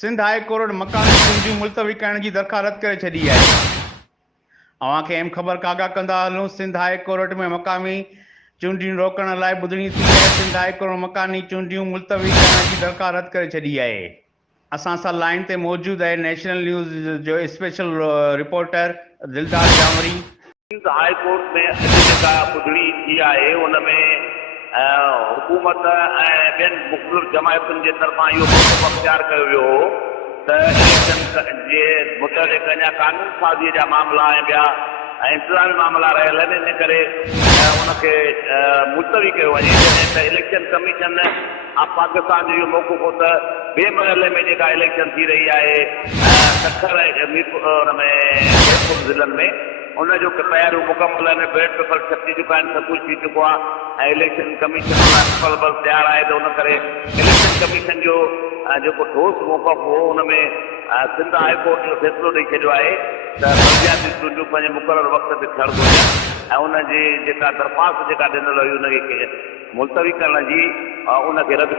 Sindh high court मकानी चूंडियूं मुलतवी करण जी दरख़्वास्त करे छॾी आहे। अव्हांखे अहम ख़बर कागा कंदा हलूं। सिंध हाई कोर्ट में मकामी चूंडियूं रोकण लाइ ॿुधणी थी आहे। सिंध हाई कोर्ट मकानी चूंडियूं मुलतवी करण जी दरख़्वास्त करे छॾी आहे। असां सां लाइन ते मौजूद आहे नेशनल न्यूज़ जो स्पेशल रिपोर्टर दिलदार जामरी। सिंध हाई कोर्ट में अॼु जेका ॿुधणी थी आहे उन में हुकूमत ऐं ॿियनि मुख़्तलिफ़ जमायतुनि जे तरफ़ां इहो मौक़िफ़ अख़्तियार कयो वियो हो त इलेक्शन जे मुतलिक़ अञा कानून साज़ीअ जा मामला ऐं ॿिया इंतिज़ामी मामला रहियल आहिनि, इन करे उनखे मुलतवी कयो वञे। जॾहिं त इलेक्शन कमीशन ऑफ पाकिस्तान जो इहो मौक़िफ़ हो त ॿिए मरहले में जेका इलेक्शन थी रही आहे सखर ऐं हुन में जयपुर ज़िलनि में उनजो तयारियूं मुकमल आहिनि, बैलेट पेपर छपी चुका आहिनि, सभु कुझु थी चुको आहे ऐं इलेक्शन कमीशन मुकमल तयारु आहे। त उन करे इलेक्शन कमीशन जो जेको ठोस मौक़िफ़ हो उन में सिंध हाई कोर्ट जो फ़ैसिलो ॾेई छॾियो आहे त बलदियाती चूंडियूं पंहिंजे मुक़ररु वक़्त ते थियणु घुरिजनि ऐं उनजी जेका दरख़्वास्त जेका ॾिनल हुई उनखे मुलतवी करण जी उनखे रद्द